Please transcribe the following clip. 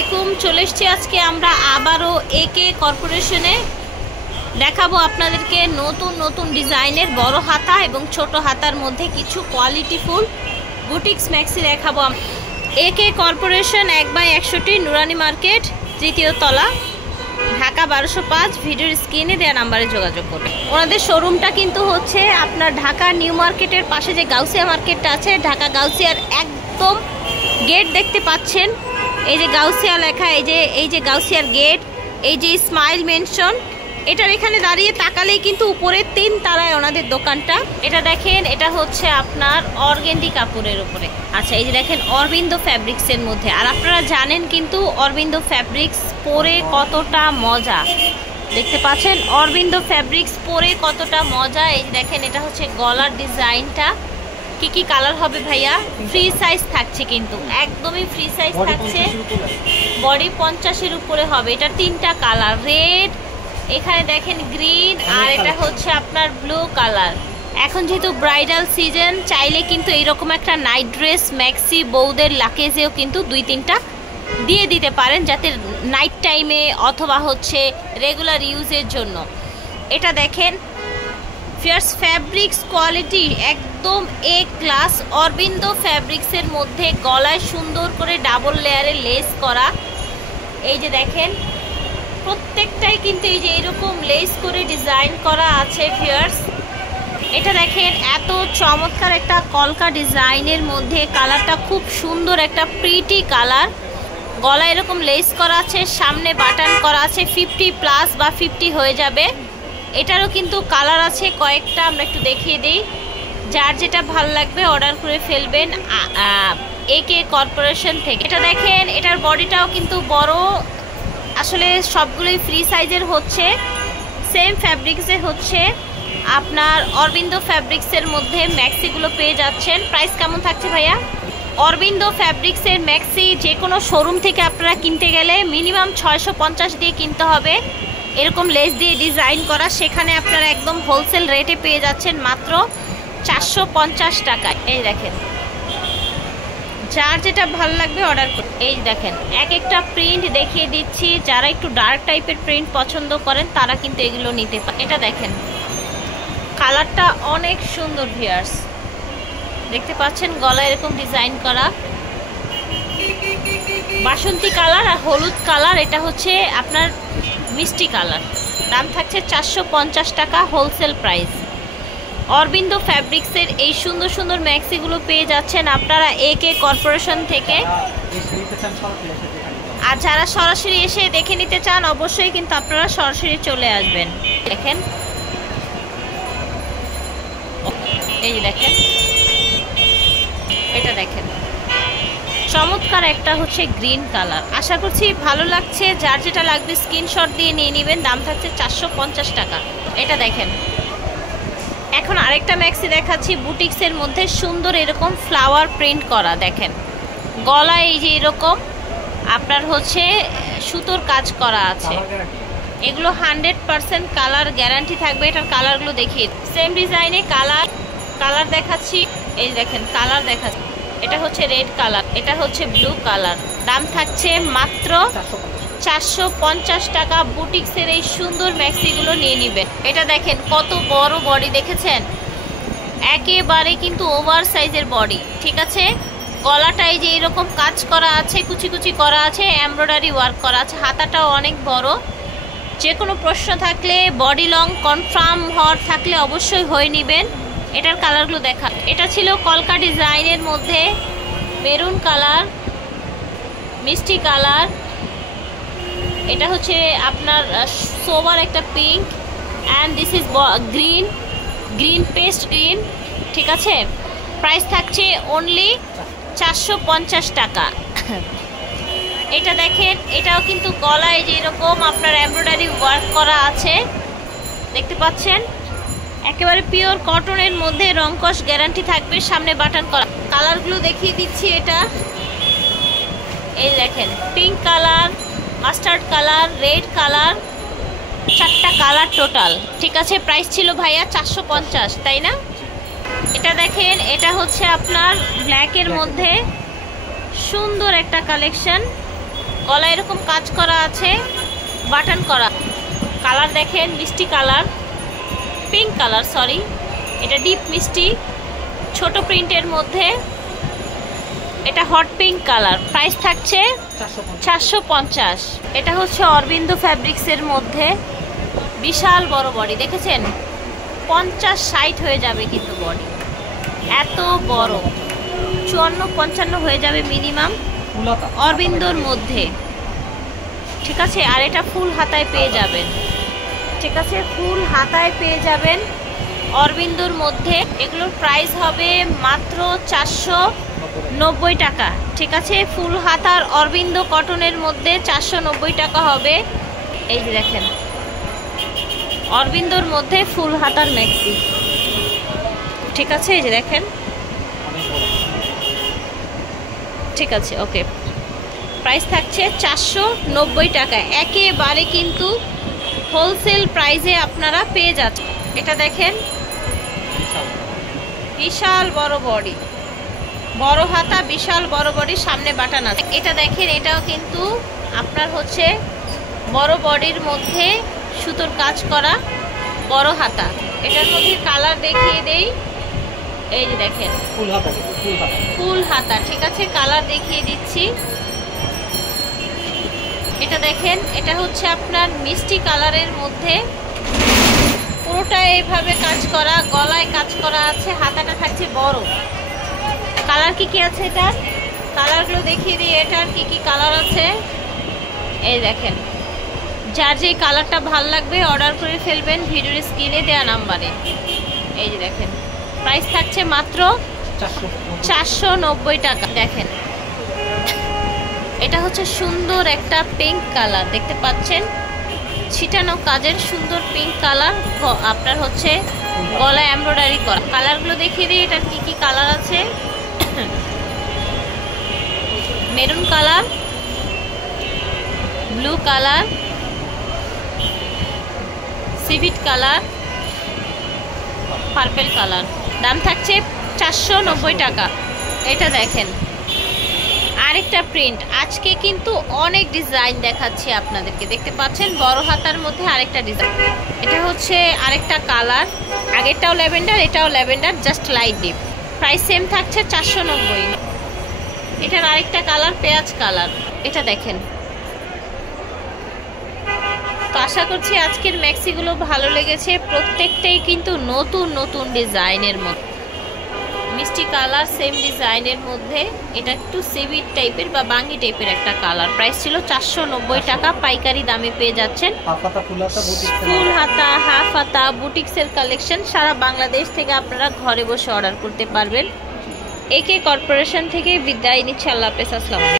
আলাইকুম। চলে এসেছি আজকে আমরা আবারও একে কর্পোরেশনে দেখাবো আপনাদেরকে নতুন নতুন ডিজাইনের বড় হাতা এবং ছোট হাতার মধ্যে কিছু কোয়ালিটিফুল বুটিক্স ম্যাক্সি দেখাবো। একে কর্পোরেশন 1/100 নুরানি মার্কেট, তৃতীয় তলা, ঢাকা 1205। ভিডিওর স্ক্রিনে দেওয়া নাম্বারে যোগাযোগ করবে। ওনাদের শোরুমটা কিন্তু হচ্ছে আপনার ঢাকা নিউ মার্কেটের পাশে যে গাউসিয়া মার্কেটটা আছে, ঢাকা গাউসিয়ার একদম গেট দেখতে পাচ্ছেন, এই যে গাউসিয়া লেখা, এই যে গাউসিয়ার গেট, এই যে স্মাইল মেনশন, এটার এখানে দাঁড়িয়ে তাকালেই কিন্তু উপরে 3 তলায় ওনাদের দোকানটা। এটা দেখেন, এটা হচ্ছে আপনার অর্গেন্ডি কাপড়ের উপরে। আচ্ছা, এই যে দেখেন অরবিন্দ ফ্যাব্রিক্সের মধ্যে। আর আপনারা জানেন কিন্তু অরবিন্দ ফ্যাব্রিক্স পরে কতটা মজা, দেখতে পাচ্ছেন অরবিন্দ ফ্যাব্রিক্স পরে কতটা মজা। এই যে দেখেন, এটা হচ্ছে গলার ডিজাইনটা। কি কি কালার হবে ভাইয়া? ফ্রি সাইজ থাকছে, কিন্তু একদমই ফ্রি সাইজ থাকছে। বডি 50-এর উপরে হবে। এটা 3টা কালার, রেড, এখানে দেখেন গ্রিন, আর এটা হচ্ছে আপনার ব্লু কালার। এখন যেহেতু ব্রাইডাল সিজন, চাইলে কিন্তু এইরকম একটা নাইট ড্রেস ম্যাক্সি বউদের লাকেজেও কিন্তু 2-3টা দিয়ে দিতে পারেন, যাতে নাইট টাইমে অথবা হচ্ছে রেগুলার ইউজের জন্য। এটা দেখেন ফিয়ার্স ফ্যাব্রিক্স কোয়ালিটি একদম এ ক্লাস। অরবিন্দ ফ্যাব্রিক্সের মধ্যে গলায় সুন্দর করে ডাবল লেয়ারে লেস করা। এই যে দেখেন প্রত্যেকটাই কিন্তু এই যে এরকম লেস করে ডিজাইন করা আছে ফিয়ার্স। এটা দেখেন এত চমৎকার একটা কলকা ডিজাইনের মধ্যে, কালারটা খুব সুন্দর, একটা প্রিটি কালার। গলায় এরকম লেস করা আছে, সামনে বাটন করা আছে। 50+ বা 50 হয়ে যাবে। এটারও কিন্তু কালার আছে কয়েকটা, আমরা একটু দেখিয়ে দিই। যার যেটা ভালো লাগবে অর্ডার করে ফেলবেন একে কর্পোরেশন থেকে। এটা দেখেন, এটার বডিটাও কিন্তু বড়, আসলে সবগুলোই ফ্রি সাইজের হচ্ছে, সেম ফ্যাব্রিক্সে হচ্ছে। আপনার অরবিন্দ ফ্যাব্রিক্সের মধ্যে ম্যাক্সিগুলো পেয়ে যাচ্ছেন। প্রাইস কেমন থাকছে ভাইয়া? অরবিন্দ ফ্যাব্রিক্সের ম্যাক্সি যে কোনো শোরুম থেকে আপনারা কিনতে গেলে মিনিমাম 650 দিয়ে কিনতে হবে। এরকম লেস দিয়ে ডিজাইন করা, সেখানে আপনারা একদম হোলসেল রেটে পেয়ে যাচ্ছেন মাত্র 450 টাকায়। এই দেখেন, যার যেটা ভালো লাগবে অর্ডার করুন। এই দেখেন এক একটা প্রিন্ট দেখিয়ে দিচ্ছি, যারা একটু ডার্ক টাইপের প্রিন্ট পছন্দ করেন তারা কিন্তু এগুলো নিতে পারে। এটা দেখেন কালারটা অনেক সুন্দর ভিউয়ার্স, দেখতে পাচ্ছেন গলায় এরকম ডিজাইন করা, বাসন্তী কালার আর হলুদ কালার। এটা হচ্ছে আপনার মিষ্টি কালার। দাম থাকছে 450 টাকা হোলসেল প্রাইস। অরবিন্দ ফ্যাব্রিক্সের এই সুন্দর সুন্দর ম্যাক্সিগুলো পেয়ে যাচ্ছেন আপনারা একে কর্পোরেশন থেকে। আর যারা সরাসরি এসে দেখে নিতে চান অবশ্যই কিন্তু আপনারা সরাসরি চলে আসবেন। দেখেন এই যে দেখেন, এটা দেখেন চমৎকার একটা হচ্ছে গ্রিন কালার। আশা করছি ভালো লাগছে। যার যেটা লাগবে স্ক্রিনশট দিয়ে নিয়ে নেবেন। দাম থাকছে 450 টাকা। এটা দেখেন, এখন আরেকটা ম্যাক্সি দেখাচ্ছি বুটিক্সের মধ্যে, সুন্দর এরকম ফ্লাওয়ার প্রিন্ট করা। দেখেন গলায় এই যে এরকম আপনার হচ্ছে সুতোর কাজ করা আছে। এগুলো 100% কালার গ্যারান্টি থাকবে। এটার কালারগুলো দেখিয়ে, সেম ডিজাইনে কালার দেখাচ্ছি। এই দেখেন কালার দেখাচ্ছি, এটা হচ্ছে রেড কালার, এটা হচ্ছে ব্লু কালার। দাম থাকছে মাত্র 450 টাকা। বুটিক্সের এই সুন্দর ম্যাক্সিগুলো নিয়ে নেবেন। এটা দেখেন কত বড় বডি, দেখেছেন একেবারে কিন্তু ওভার সাইজের বডি, ঠিক আছে। গলাটাই যে এরকম কাজ করা আছে, কুচি কুচি করা আছে, এমব্রয়ডারি ওয়ার্ক করা আছে। হাতাটাও অনেক বড়। যে কোনো প্রশ্ন থাকলে, বডি লং কনফার্ম হওয়ার থাকলে অবশ্যই হয়ে নেবেন। এটার কালারগুলো দেখা, এটা ছিল কলকা ডিজাইনের মধ্যে, মেরুন কালার, মিষ্টি কালার, এটা হচ্ছে আপনার সোবার একটা pink, and this is green paste green, ঠিক আছে। প্রাইস থাকছে অনলি 450 টাকা। এটা দেখেন, এটাও কিন্তু গলায় যে এরকম আপনার এমব্রয়ডারি ওয়ার্ক করা আছে, দেখতে পাচ্ছেন। একেবারে পিওর কটনের মধ্যে, রংকশ গ্যারান্টি থাকবে, সামনে বাটন করা। কালারগুলো দেখিয়ে দিচ্ছি। এটা এই দেখেন pink colour, mustard colour, red colour, 4টা কালার টোটাল, ঠিক আছে। প্রাইস ছিল ভাইয়া 450, তাই না? এটা দেখেন, এটা হচ্ছে আপনার ব্ল্যাকের মধ্যে সুন্দর একটা কালেকশন। গলায় এরকম কাজ করা আছে, বাটন করা। কালার দেখেন, মিষ্টি কালার, পিঙ্ক কালার, সরি এটা ডিপ মিষ্টি, ছোট প্রিন্টের মধ্যে। এটা হট পিঙ্ক কালার। প্রাইস থাকছে 450। এটা হচ্ছে অরবিন্দু ফ্যাব্রিক্সের মধ্যে, বিশাল বড় বডি, দেখেছেন 50-60 হয়ে যাবে কিন্তু বডি এত বড়, 54-55 হয়ে যাবে মিনিমাম অরবিন্দুর মধ্যে, ঠিক আছে। আর এটা ফুল হাতায় পেয়ে যাবেন, ঠিক আছে, ফুল হাতায় পেয়ে যাবেন অরবিন্দুর মধ্যে। এগুলোর প্রাইস হবে মাত্র 490 টাকা, ঠিক আছে। ফুল হাতার অরবিন্দ কটনের মধ্যে 490 টাকা হবে। এই যে দেখেন অরবিন্দুর মধ্যে ফুল হাতার ম্যাক্সি, ঠিক আছে। এই যে দেখেন, ঠিক আছে, ওকে। প্রাইস থাকছে 490 টাকা, একেবারে কিন্তু হোলসেল প্রাইসে আপনারা পেয়ে যাচ্ছেন। এটা দেখেন বিশাল বড় বডি, বড় হাতা, বিশাল বড় বডি, সামনে বাটন আছে। এটা দেখেন, এটাও কিন্তু আপনার হচ্ছে বড় বডির মধ্যে সুতোর কাজ করা বড় হাতা। এটার মধ্যে কালার দেখিয়ে দেই, এই যে দেখেন ফুল হাতা, ঠিক আছে। কালার দেখিয়ে দিচ্ছি। এটা দেখেন, এটা হচ্ছে আপনার মিষ্টি কালারের মধ্যে, পুরোটা এইভাবে কাজ করা, গলায় কাজ করা আছে, হাতাটা থাকছে বড়। কালার কি কি আছে এটার? কালারগুলো দেখিয়ে দিই, এটার কি কি কালার আছে। এই দেখেন, যার যে কালারটা ভাল লাগবে অর্ডার করে ফেলবেন ভিডিওর স্ক্রিনে দেওয়া নাম্বারে। এই যে দেখেন, প্রাইস থাকছে মাত্র 490 টাকা। দেখেন এটা হচ্ছে সুন্দর একটা পিঙ্ক কালার, দেখতে পাচ্ছেন ছিটানো কাজের সুন্দর পিঙ্ক কালার, আপনার হচ্ছে গলায় এমব্রয়ডারি করা। কালারগুলো দেখিয়ে দিই, এটার কি কি কালার আছে। মেরুন কালার, ব্লু কালার, সিভিট কালার, পার্পল কালার। দাম থাকছে 490 টাকা। এটা দেখেন আরেকটা প্রিন্ট, আজকে কিন্তু অনেক ডিজাইন দেখাচ্ছি আপনাদেরকে, দেখতে পাচ্ছেন বড় হাতার মধ্যে আরেকটা ডিজাইন। এটা হচ্ছে আরেকটা কালার, আগেরটাও ল্যাভেন্ডার, এটাও lavender, just light deep. Price same থাকছে 490। এটার আরেকটা কালার পেঁয়াজ কালার। এটা দেখেন। তো আশা করছি আজকের ম্যাক্সিগুলো ভালো লেগেছে, প্রত্যেকটাই কিন্তু নতুন নতুন ডিজাইনের মধ্যে, মিষ্টি কালার, সেম ডিজাইনের মধ্যে। এটা একটু সিভিট টাইপের বা বাঙ্গি টাইপের একটা কালার। প্রাইস ছিল 490 টাকা, পাইকারি দামে পেয়ে যাচ্ছেন। ফুল হাতা, হাফ হাতা, বুটিক্সের কালেকশন সারা বাংলাদেশ থেকে আপনারা ঘরে বসে অর্ডার করতে পারবেন। একে কর্পোরেশন থেকে বিদায় নিচ্ছে, আল্লাহ হাফেজ, আসসালামু আলাইকুম।